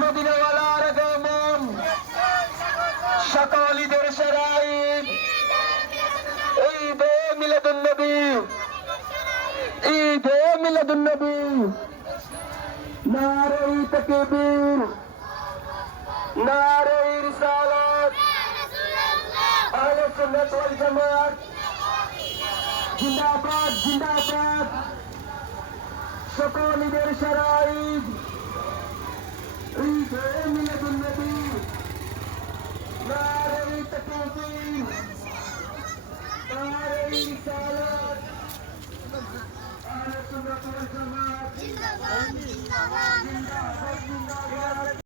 মদিনাওয়ালার আগমন, সকল ঈদের সেরা ঈদ, ঈদে মিলাদুন্নবী, ঈদে মিলাদুন্নবী। নারে তাকবীর, নারে রিসালাত, আহলে সুন্নাত ওয়াল জামাত জিন্দাবাদ, জিন্দাবাদ। সকল ঈদের সেরা ঈদ, ঈদে মিলাদুন্নবী, নারে তাকবীর।